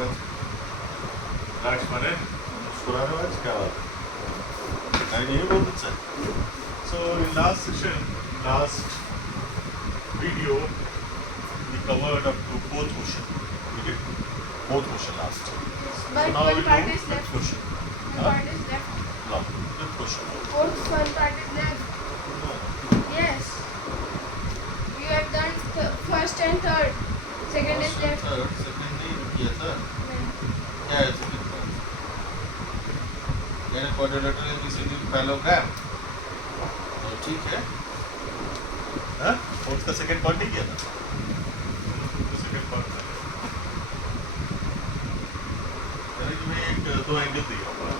Relax माने मुस्कुरा रहे हो आज, क्या बात है? नहीं बहुत अच्छा है. So in last session, last video, we covered up to fourth question. We did fourth question last. But So now one we part do is fifth left. question. One Huh? part is left. No, fifth question. Fourth one part is left. No. Yes. You have done first and third. Second is First and left. third, second नहीं किया था. नहीं. क्या है second part? यानी quadrilateral ABCD parallelogram. तो ठीक है. हाँ? फोर्थ का सेकंड पार्ट नहीं किया था. तो सेकंड पार्ट था. यानी कि मैं एक दो एंगल दिया हुआ है.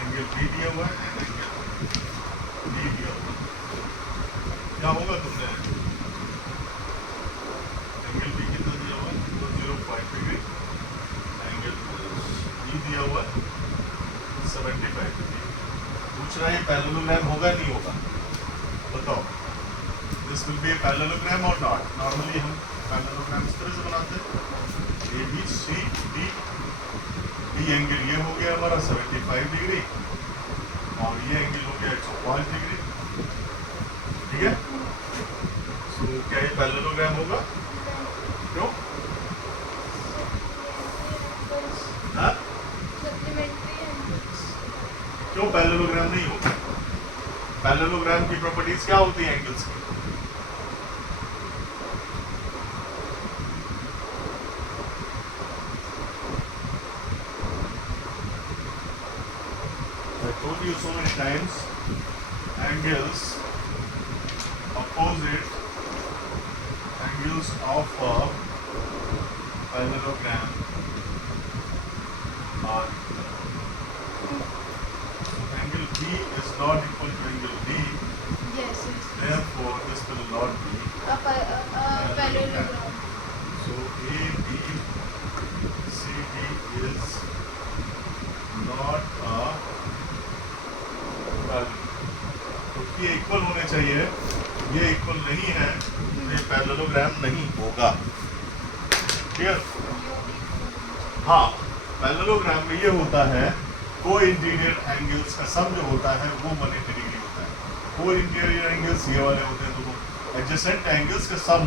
एंगल बी दिया हुआ है एंड एंगल डी दिया हुआ है. क्या होगा तुमने? एंगल बी कितना दिया हुआ है? 0.5 डिग्री. एंगल ई दिया हुआ है 75 डिग्री. पूछ रहा है पैरेललोग्राम होगा नहीं होगा? बताओ. This will be a parallelogram or not? Normally हम parallelogram इस तरह से बनाते हैं. A B C D. D angle ये हो गया हमारा 75 डिग्री और ये एंगल हो गया 105 डिग्री. ठीक है? So क्या ये पैरेललोग्राम होगा? क्यों? हाँ? Supplementary angles. क्यों पैरेललोग्राम नहीं होगा? पैरेललोग्राम की प्रॉपर्टीज क्या होती है एंगल्स की? I told you so many times, angles, opposite angles of a parallelogram are angle B is not equal to angle D, Yes. Yes. therefore this will not be. A parallelogram. So A, B, C, D is not a तो ये equal होने चाहिए. ये equal नहीं है तो ये parallelogram नहीं होगा. क्लियर? हाँ, पैरेललोग्राम में ये होता है को इंटीरियर एंगल्स का सम जो होता है वो 180 डिग्री होता है. को इंटीरियर एंगल्स ये वाले होते हैं तो वो एडजेसेंट एंगल्स का सम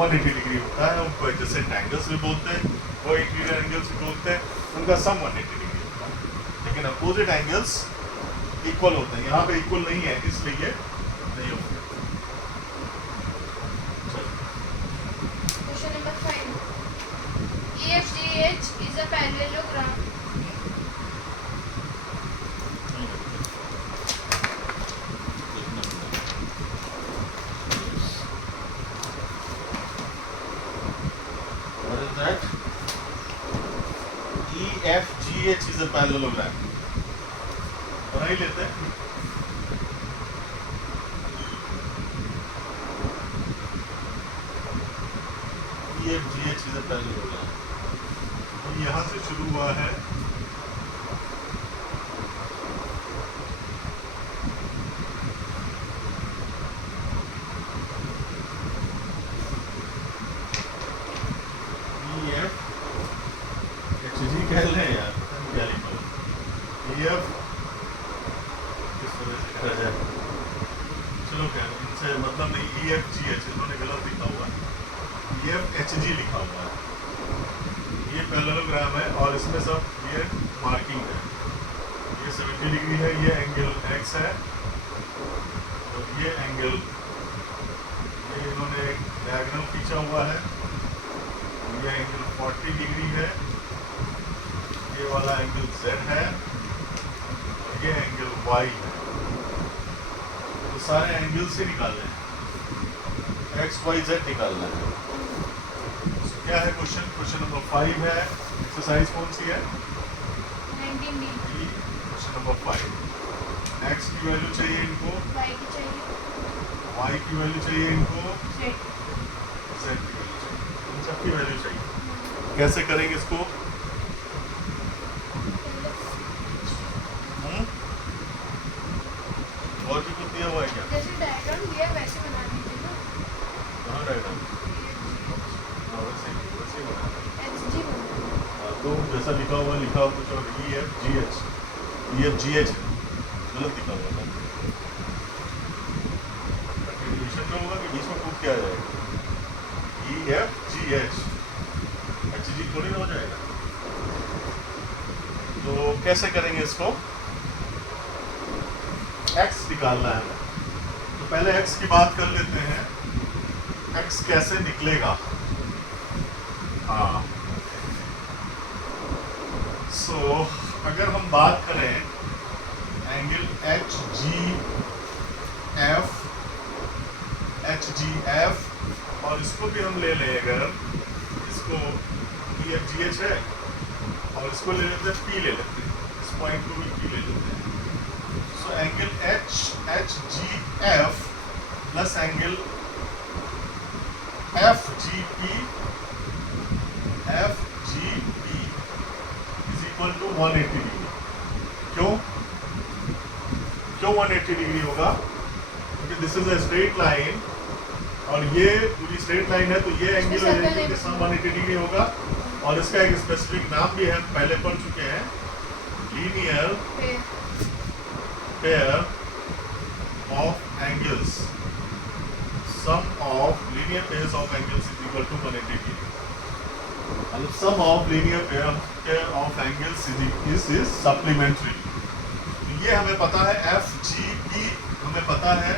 180 डिग्री होता है. उनको एडजेसेंट एंगल्स भी बोलते हैं, को इंटीरियर एंगल्स भी बोलते हैं. उनका सम 180 डिग्री होता है. लेकिन अपोजिट एंगल्स इक्वल होते हैं. यहाँ पे इक्वल नहीं है इसलिए नहीं होते. Question number 5. EFGH is a parallelogram. What is that? EFGH is a parallelogram. बना ही लेते हैं. EFGH is a parallelogram. तो यहाँ से शुरू हुआ है EFHG कह लें यार, क्या लिखो? EF किस तरह से कहा जाए? चलो क्या इनसे मतलब नहीं. EFGH इन्होंने गलत लिखा हुआ है. EFHG लिखा हुआ है. ये पैरेललोग्राम है और इसमें सब ये मार्किंग है. ये 70 डिग्री है, ये एंगल X है और ये एंगल ये इन्होंने एक डायगोनल खींचा हुआ है. ये एंगल 40 डिग्री है. ये वाला एंगल Z है. ये एंगल Y है. तो सारे एंगल से निकालने हैं. X, Y, Z निकालना है. क्या है क्वेश्चन? क्वेश्चन नंबर 5 है. एक्सरसाइज कौन सी है? 19D. Question number 5. X की वैल्यू चाहिए इनको, Y की चाहिए. Y की वैल्यू चाहिए इनको, Z. Z की वैल्यू चाहिए. इन सब की वैल्यू चाहिए. कैसे करेंगे इसको? और भी कुछ दिया हुआ है क्या? जैसे डायग्राम दिया है वैसे बना दीजिए ना. कहाँ डायग्राम? हाँ, वैसे ही बना. HG बना. तो जैसा लिखा हुआ कुछ और EFGH EFGH गलत लिखा हुआ था। कंटिन्यूएशन में होगा कि बीच में कूद के आ जाएगा EFGH HG थोड़ी ना हो जाएगा। तो कैसे करेंगे इसको? x निकालना है हमें, तो पहले x की बात कर लेते हैं। x कैसे निकलेगा? हाँ, सो अगर हम बात करें एंगल HGF और इसको भी हम ले लें, अगर इसको EFGH है और इसको ले लेते हैं P ले लेते हैं, इस पॉइंट को भी P ले लेते हैं। So angle HGF plus angle FGP is equal to 180 degree. क्यों 180 डिग्री होगा? क्योंकि this is a straight line और ये पूरी स्ट्रेट लाइन है, तो ये एंगल के साथ 180 डिग्री होगा। और इसका एक स्पेसिफिक नाम भी हम पहले पढ़ चुके हैं, linear pair of angles, sum of linear pairs of angles is equal to 180 degree. मतलब sum of linear pair of angles is supplementary. ये हमें पता है, FGP हमें पता है,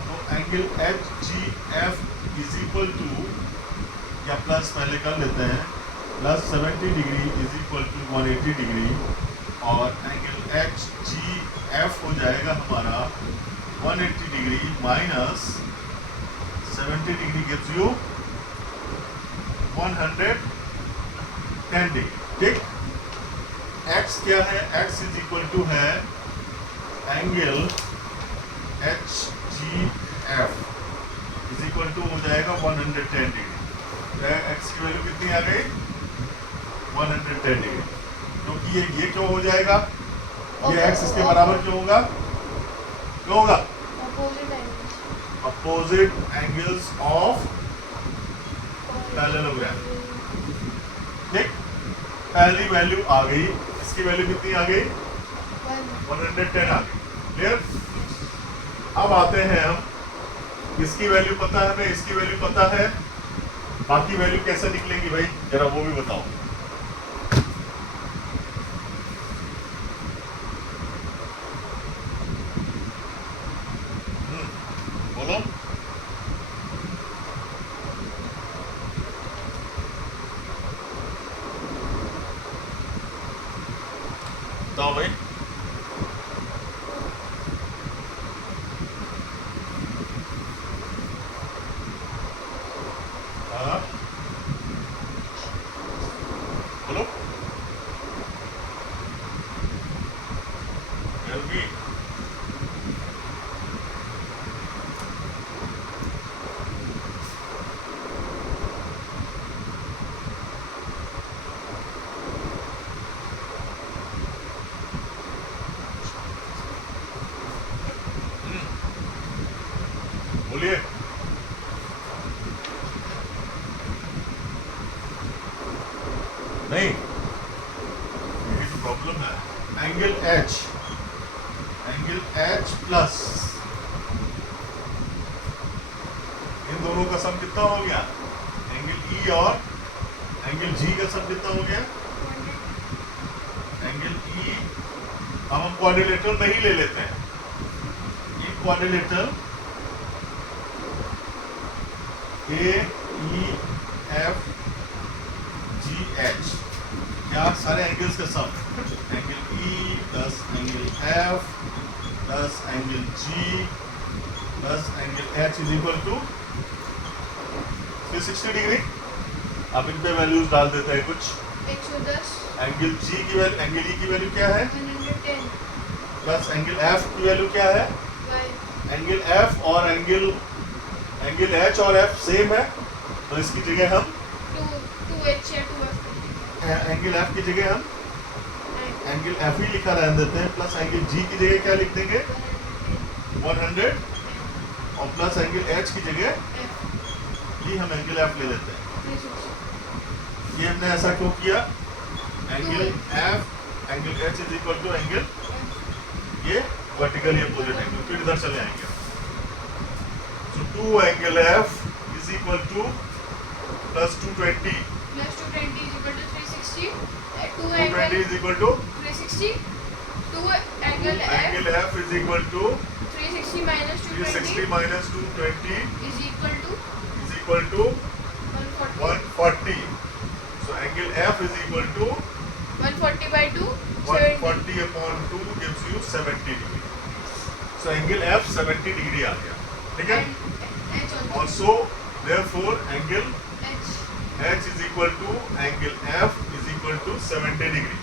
तो angle HGF is equal to, या प्लस पहले कर लेते हैं, plus 70 degree is equal to 180 degree, और एंगल HGF हो जाएगा हमारा 180 degree minus 70 degree gives you 110 degree. ठीक, x क्या है? x इज इक्वल टू है angle HGF is equal to हो जाएगा 110 डिग्री। x की वैल्यू कितनी आ गई? 110 डिग्री। क्योंकि ये क्यों हो जाएगा? ये x इसके बराबर क्यों होगा? क्यों होगा? Opposite angles of parallelogram. ठीक, पहली वैल्यू आ गई, इसकी वैल्यू कितनी आ गई? 110 आ गई। क्लियर? अब आते हैं हम, इसकी वैल्यू पता है हमें, इसकी वैल्यू पता है, बाकी वैल्यू कैसे निकलेंगी भाई, जरा वो भी बताओ। बोलो। बताओ भाई। हाँ, बोलो। LV बोलिए। नहीं, ये तो प्रॉब्लम है। एंगल H प्लस इन दोनों का सम कितना हो गया? एंगल E और एंगल G का सम कितना हो गया? Angle E। अब हम क्वाड्रिलेटरल में ही ले लेते हैं, ये क्वाड्रिलेटरल AEFGH, क्या सारे एंगल्स का sum, angle E plus angle F plus angle G plus angle H is equal to 360 degree. अब इन पे वैल्यूज डाल देते हैं कुछ। 110, एंगल G की वैल्यू, एंगल E की वैल्यू क्या है? 110, प्लस एंगल F की वैल्यू क्या है? एंगल F और एंगल H और F सेम है, तो इसकी जगह हम 2H या 2F, एंगल F की जगह हम एंगल F ही लिखा रहने देते हैं, प्लस एंगल G की जगह क्या लिख देंगे? 100, और प्लस एंगल H की जगह ये हम एंगल F ले लेते हैं। ये हमने ऐसा क्यों किया? Angle F, angle H is equal to angle ये वर्टिकली अपोजिट एंगल। फिर इधर चले आएंगे। So 2 angle F is equal to plus 220 plus 220 is equal to 360. 2 220 angle is equal to 360. 2 angle F angle F is equal to 360 minus 360 220 minus 220 is equal to is equal to 140. 140. So angle F is equal to 140 by 2 70. 140 upon 2 gives you 70 degree. So angle F 70 degree आ गया, ठीक है? And H also. Also therefore angle H H is equal to angle F is equal to 70 degree.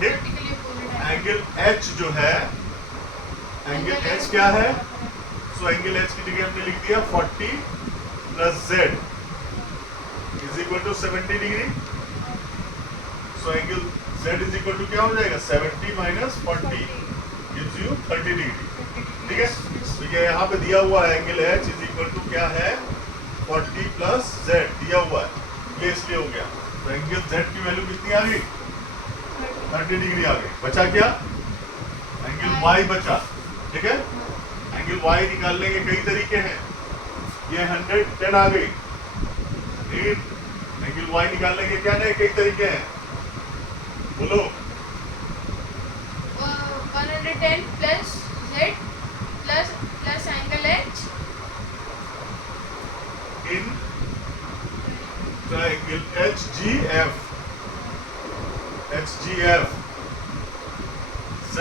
ठीक? vertically opposite angle. Angle H जो है, angle H क्या है? So angle H की जगह हमने लिख दिया 40 plus Z is equal to 70 degree. So angle Z is equal to क्या हो जाएगा? 70 माइनस 40 गिव्स यू 30 डिग्री, ठीक है? तो ये यहाँ पे दिया हुआ है angle H is equal to क्या है? 40 प्लस Z दिया हुआ है, ये इसलिए हो गया। तो एंगल Z की वैल्यू कितनी आ गई? 30 डिग्री आ गई। बचा क्या? एंगल Y बचा, ठीक है? एंगल Y निकालने के कई तरीके हैं। ये 110 आ गई। एंगल Y निकालने के क्या नहीं कई तरीके हैं, बोलो। 110 plus Z plus angle H in triangle HGF Z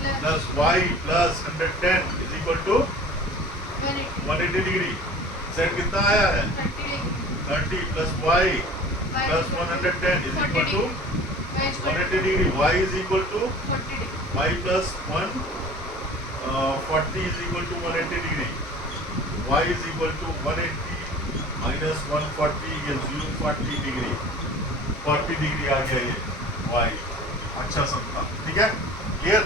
plus plus Y plus 110 is equal to 180 180 degree. Z कितना आया है? 30 degree. 30 plus Y plus 110 is equal to Y is equal 180 degree। Y is equal to to 40 degree. Y plus 140 is equal to 180 degree. Y is equal to 180 minus 140 gives you 40 degree। 40 degree आ गया ये Y। अच्छा समझा, ठीक है? Clear?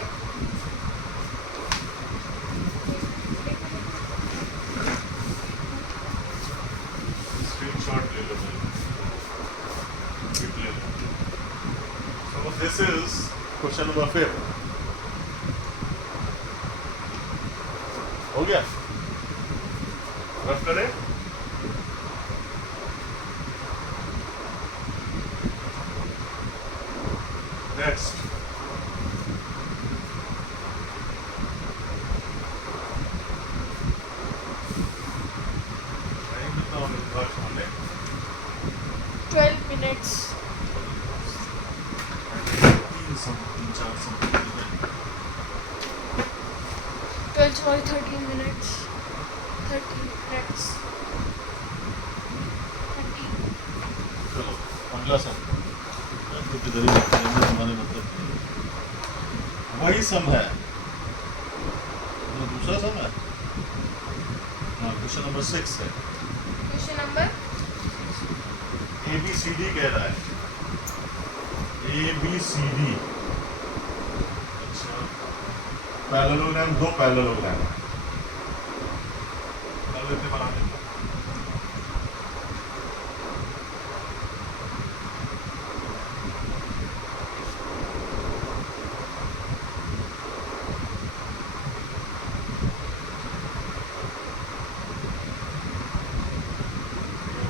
Screenshot ले लो, ले लो। So this is question number 5। हो गया? रफ करें? Next. टाइम कितना होने के बाद होने? 12 minutes. 13 minutes. 13 minutes. 30. चलो अगला सम। कुछ इधर ही रखते हैं, हमारे मतलब वही सम है, तो दूसरा सम है। हाँ, क्वेश्चन नंबर 6 है। Question number ABCD कह रहा है। ABCD। अच्छा, पैरेललोग्राम, दो पैरेललोग्राम है। कर लेते बना देते।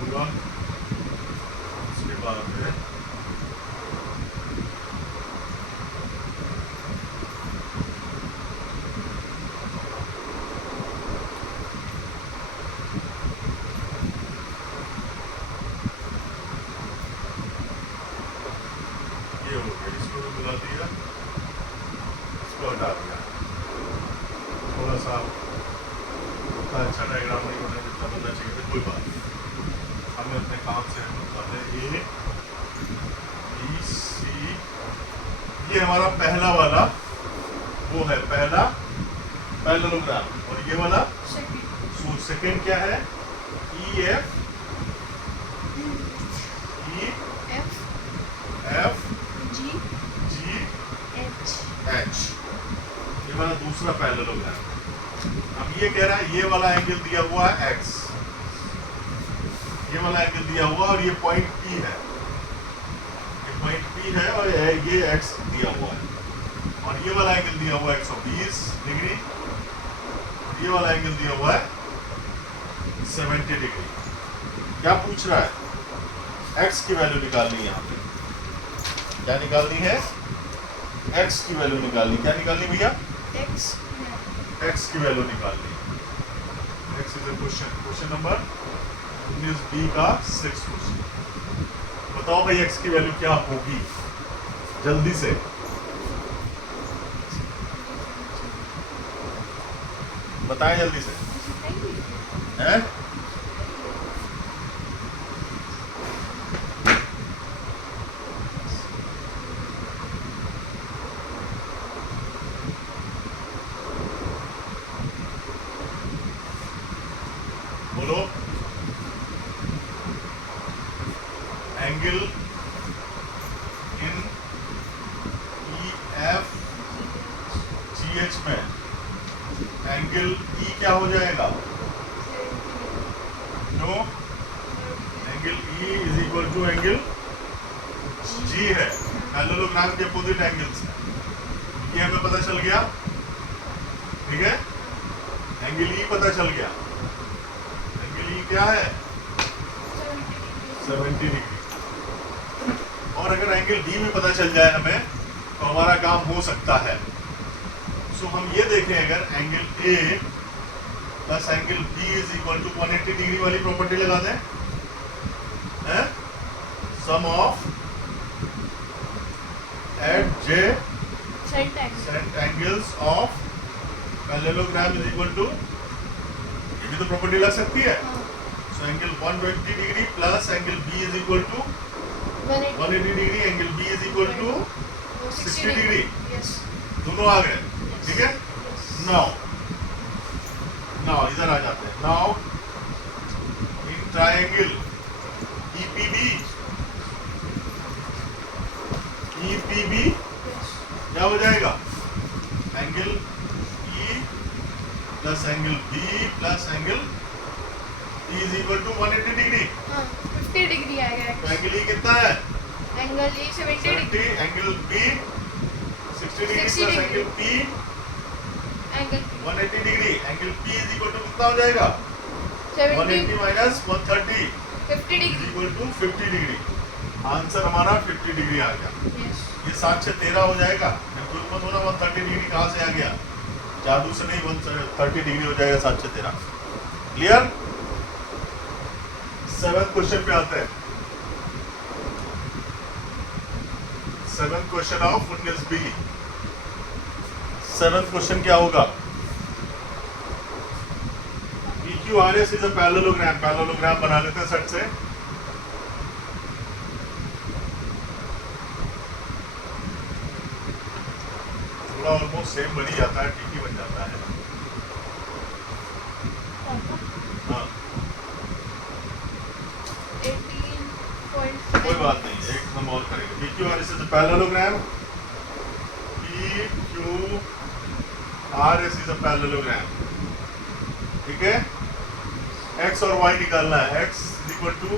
होगा उसके बाद में ये हो गया, इसको भी मिला दिया, इसको हटा दिया। थोड़ा सा उतना अच्छा डायग्राम नहीं बना जितना बनना चाहिए था, कोई बात नहीं। हमें अपने काम से मतलब है। ए बी सी, ये हमारा पहला वाला वो है, पहला पैरेललोग्राम। और ये वाला second. सेकंड क्या है? E F F F G जी H. एच, ये वाला दूसरा पैरेललोग्राम। अब ये कह रहा है ये वाला एंगल दिया हुआ है एक्स, ये वाला एंगल दिया हुआ और ये पॉइंट पी है, ये पॉइंट P है और ये x दिया हुआ है और ये वाला एंगल दिया हुआ है 120 डिग्री, ये वाला एंगल दिया हुआ है 70 डिग्री। क्या पूछ रहा है? x की वैल्यू निकालनी है यहाँ पे। क्या निकालनी है? x की वैल्यू निकालनी। क्या निकालनी भैया? x की वैल्यू निकालनी। x is a question number 19B का 6th क्वेश्चन। बताओ भाई x की वैल्यू क्या होगी जल्दी से। बताएं जल्दी से। हैं? बोलो। एंगल इन EFGH में एंगल E क्या हो जाएगा? क्यों? Angle E is equal to angle G है। पैरेललोग्राम के अपोजिट एंगल्स है। ये हमें पता चल गया, ठीक है। एंगल E पता चल गया। एंगल E क्या है? 70 डिग्री। और अगर एंगल D भी पता चल जाए हमें तो हमारा काम हो सकता है। सो हम ये देखें, अगर angle A plus angle B is equal to 180 degree वाली प्रॉपर्टी लगा दें, sum of adjacent angles of parallelogram is equal to, ये भी तो प्रॉपर्टी लग सकती है। So angle 120 degree plus angle B is equal to 180 degree, angle B is equal to 60 degree. दोनों आ गए, ठीक है। नाउ इधर आ जाते हैं। नाउ इन ट्रायंगल EPB क्या हो जाएगा? Angle E plus angle B plus angle E is equal to 180 degree. 50 degree आएगा। तो एंगल E कितना है? Angle E 70 degree. Angle B 60 degree plus angle P angle 180 degree. Angle P is equal to कितना हो जाएगा? 180 minus 130 50 degree equal to 50 degree. Answer हमारा 50 degree आ गया। ये 7 से 13 हो जाएगा। कंफ्यूज मत होना 130 डिग्री कहाँ से आ गया? जादू से नहीं, 130 डिग्री हो जाएगा 7 से 13। क्लियर? 7th क्वेश्चन पे आते हैं। 7th question of 19B। 7th question क्या होगा? PQRS is a parallelogram. Parallelogram बना लेते हैं सेट से। थोड़ा ऑलमोस्ट सेम बन ही जाता है, ठीक ही बन जाता है। हाँ, 18.7 कोई बात नहीं, एक हम और करेंगे। PQRS is a parallelogram. PQRS is a parallelogram, ठीक है। x और y निकालना है। x is equal to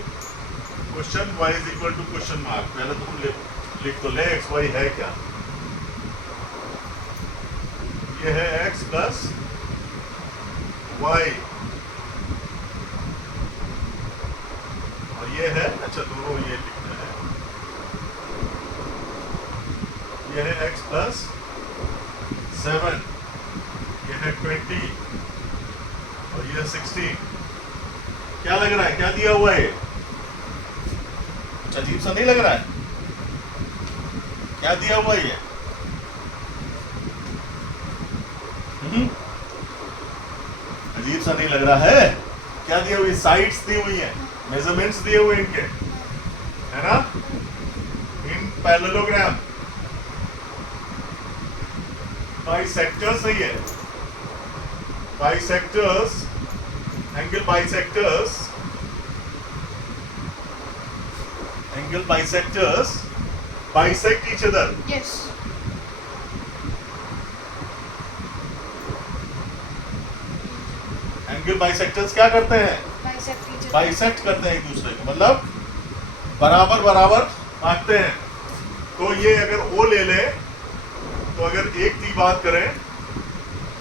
question, y is equal to question mark. पहले तुम लिख तो ले x y है क्या। ये है x प्लस y और ये है, अच्छा दोनों ये लिखना है। ये है x प्लस 7, ये है 20 और ये है 16। क्या लग रहा है? क्या दिया हुआ है? अजीब सा नहीं लग रहा है? क्या दिया हुआ है ये? अजीब सा नहीं लग रहा है? क्या दिया हुआ है? साइड्स दी हुई है, मेजरमेंट्स दिए हुए इनके, है ना। इन पैरेललोग्राम बाइसेक्टर्स नहीं है। Bisectors, angle bisectors bisect each other. Yes. Angle bisectors क्या करते हैं? बाइसेक्ट करते हैं एक दूसरे को, मतलब बराबर बराबर काटते हैं। तो तो ये अगर ओ ले ले तो अगर एक की बात करें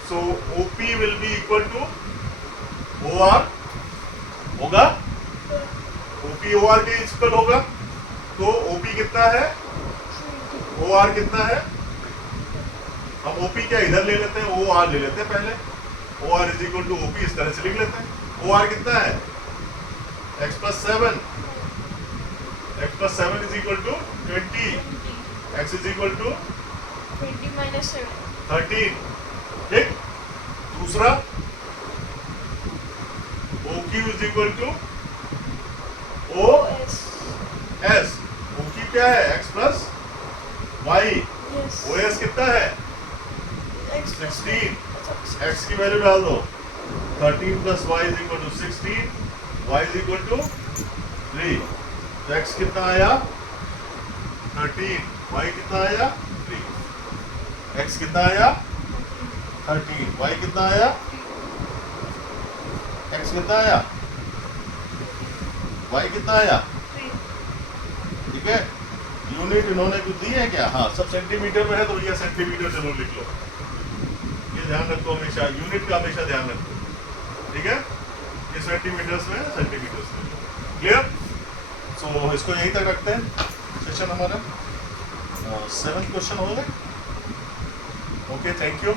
so OP will be equal to O R होगा, ओपी ओ आर के इक्वल होगा। तो ओपी कितना है, ओ आर कितना है, हम ओपी क्या इधर ले लेते हैं, ओ आर ले लेते हैं पहले, O R is equal to OP इस तरह से लिख लेते हैं। ओ आर कितना है x plus 7, x plus 7 is equal to 20, x is equal to 20 minus 7. 13। ठीक, दूसरा O Q is equal to O OS. S, O Q क्या है x plus Y, Yes. O S कितना है X. 16, x की value डाल दो 13 plus Y is equal to 16, Y is equal to 3, तो x कितना आया 13, y कितना आया 3, x कितना आया 13, y कितना आया, x कितना आया, y कितना आया, 3. ठीक है। यूनिट इन्होंने कुछ दी है क्या, हाँ सब सेंटीमीटर में है तो ये सेंटीमीटर जरूर लिख लो, ये ध्यान रखो हमेशा, यूनिट का हमेशा ध्यान रखो, ठीक है। ये सेंटीमीटर्स में है, सेंटीमीटर्स में, क्लियर। सो इसको यहीं तक रखते हैं, सेशन हमारा 7th क्वेश्चन हो गए। Okay, thank you.